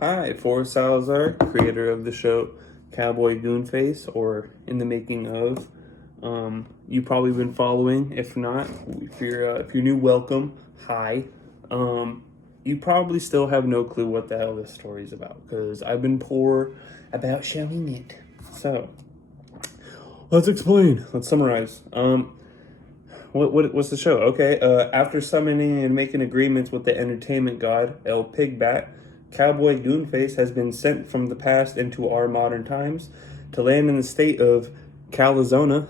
Hi, Forrest Salazar, creator of the show Cowboy Goonface, or In the Making of. You've probably been following. If not, if you're new, welcome. Hi. You probably still have no clue what the hell this story is about because I've been poor about showing it. So let's explain. Let's summarize. What's the show? Okay. After summoning and making agreements with the entertainment god El Pigbat, Cowboy Goonface has been sent from the past into our modern times to land in the state of Calazona,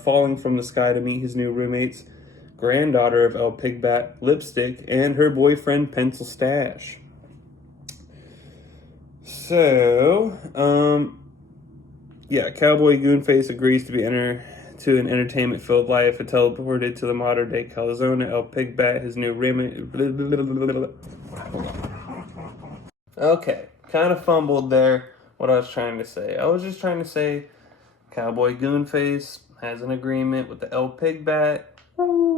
falling from the sky to meet his new roommates, granddaughter of El Pigbat, Lipstick, and her boyfriend, Pencil Stash. So, Cowboy Goonface agrees to be to an entertainment-filled life and teleported to the modern-day Calazona. El Pigbat, his new roommate. Okay, kind of fumbled there what I was trying to say. I was just trying to say Cowboy Goonface has an agreement with the El Pigbat,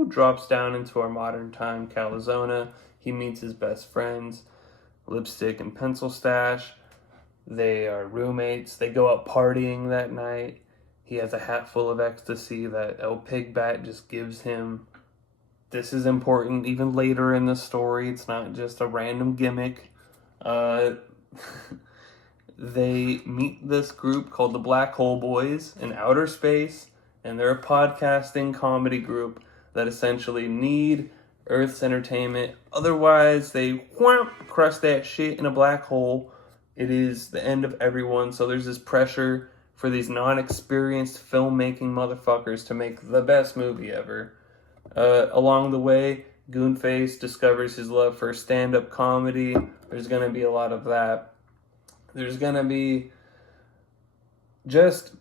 drops down into our modern time Calazona. He meets his best friends, Lipstick and Pencil Stash. They are roommates. They go out partying that night. He has a hat full of ecstasy that El Pigbat just gives him. This is important even later in the story. It's not just a random gimmick. They meet this group called the Black Hole Boys in outer space, and they're a podcasting comedy group that essentially need Earth's entertainment. Otherwise, they crush that shit in a black hole. It is the end of everyone, so there's this pressure for these non-experienced filmmaking motherfuckers to make the best movie ever. Along the way, Goonface discovers his love for stand-up comedy. There's going to be a lot of that. There's going to be just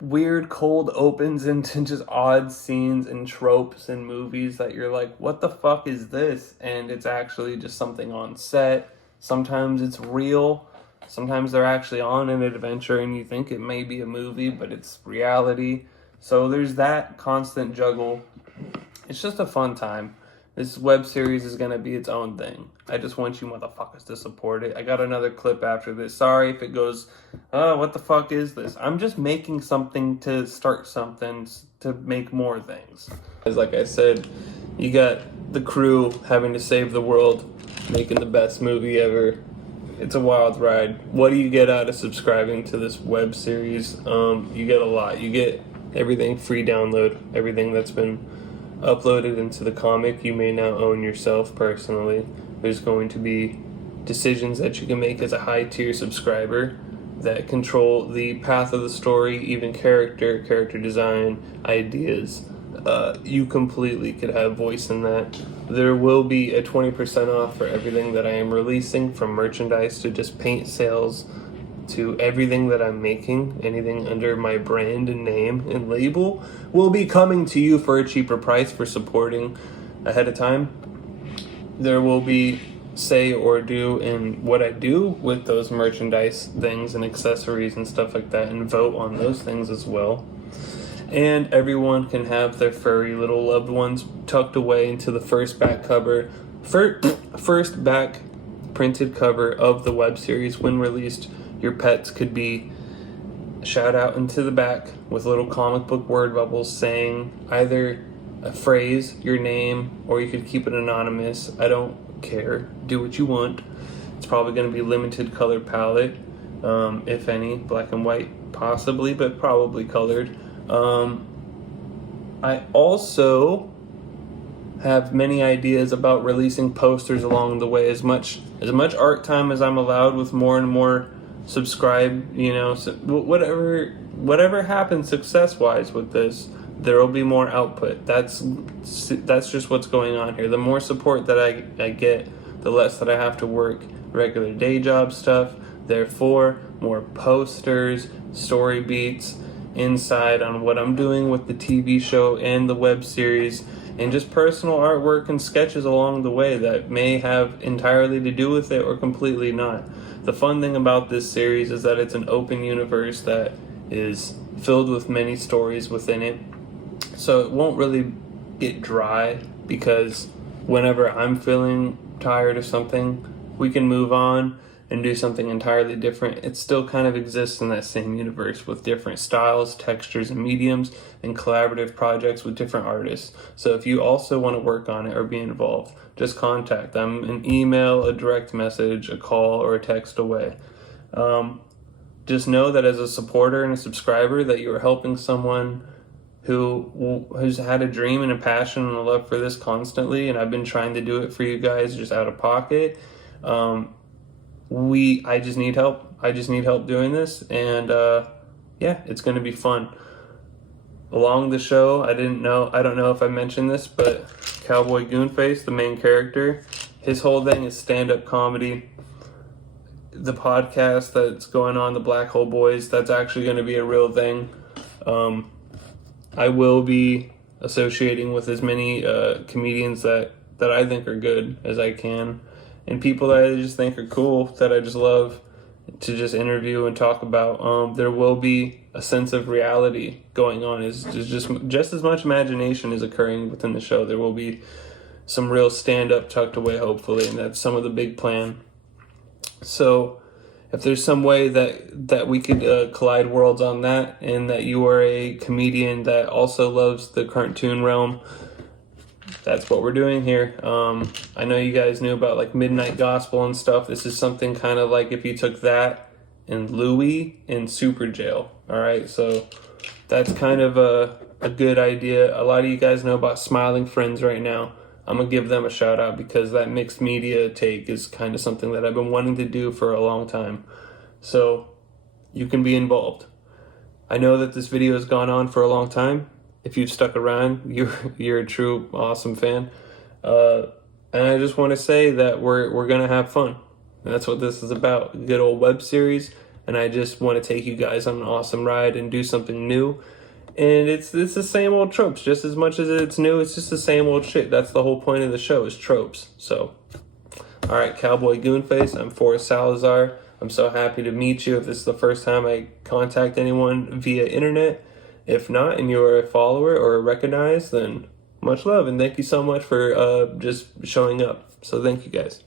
weird cold opens into just odd scenes and tropes in movies that you're like, what the fuck is this? And it's actually just something on set. Sometimes it's real. Sometimes they're actually on an adventure and you think it may be a movie, but it's reality. So there's that constant juggle. It's just a fun time. This web series is going to be its own thing. I just want you motherfuckers to support it. I got another clip after this. Sorry if it goes, what the fuck is this? I'm just making something to start something to make more things. As like I said, you got the crew having to save the world, making the best movie ever. It's a wild ride. What do you get out of subscribing to this web series? You get a lot. You get everything free download, everything that's been uploaded into the comic you may now own yourself personally. There's going to be decisions that you can make as a high tier subscriber that control the path of the story, even character design, ideas. You completely could have voice in that. There will be a 20% off for everything that I am releasing, from merchandise to just paint sales to everything that I'm making. Anything under my brand and name and label will be coming to you for a cheaper price for supporting ahead of time. There will be say or do in what I do with those merchandise things and accessories and stuff like that, and vote on those things as well. And everyone can have their furry little loved ones tucked away into the first back printed cover of the web series. When released, your pets could be shout out into the back with little comic book word bubbles saying either a phrase, your name, or you could keep it anonymous. I don't care. Do what you want. It's probably going to be limited color palette, if any, black and white possibly, but probably colored. I also have many ideas about releasing posters along the way. As much art time as I'm allowed with more and more subscribe, so whatever happens success wise with this, there will be more output. That's just what's going on here. The more support that I get, the less that I have to work regular day job stuff. Therefore, more posters, story beats, insight on what I'm doing with the TV show and the web series, and just personal artwork and sketches along the way that may have entirely to do with it or completely not. The fun thing about this series is that it's an open universe that is filled with many stories within it. So it won't really get dry, because whenever I'm feeling tired of something, we can move on and do something entirely different, it still kind of exists in that same universe with different styles, textures, and mediums, and collaborative projects with different artists. So if you also want to work on it or be involved, just contact them. An email, a direct message, a call, or a text away. Just know that as a supporter and a subscriber that you are helping someone who's had a dream and a passion and a love for this constantly, and I've been trying to do it for you guys just out of pocket. I just need help. I just need help doing this, and yeah, it's going to be fun. Along the show, I don't know if I mentioned this, but Cowboy Goonface, the main character, his whole thing is stand-up comedy. The podcast that's going on, the Black Hole Boys, that's actually going to be a real thing. I will be associating with as many comedians that I think are good as I can, and people that I just think are cool, that I just love to just interview and talk about. There will be a sense of reality going on. Is just as much imagination is occurring within the show. There will be some real stand-up tucked away, hopefully, and that's some of the big plan. So if there's some way that we could collide worlds on that, and that you are a comedian that also loves the cartoon realm, that's what we're doing here. I know you guys knew about like Midnight Gospel and stuff. This is something kind of like if you took that and Louie in Super Jail. All right, so that's kind of a good idea. A lot of you guys know about Smiling Friends right now. I'm going to give them a shout out because that mixed media take is kind of something that I've been wanting to do for a long time. So you can be involved. I know that this video has gone on for a long time. If you've stuck around, you're a true awesome fan. And I just want to say that we're going to have fun. And that's what this is about, a good old web series. And I just want to take you guys on an awesome ride and do something new. And it's the same old tropes. Just as much as it's new, it's just the same old shit. That's the whole point of the show, is tropes. So, all right, Cowboy Goonface, I'm Forrest Salazar. I'm so happy to meet you if this is the first time I contact anyone via internet. If not, and you're a follower or recognized, then much love. And thank you so much for just showing up. So thank you guys.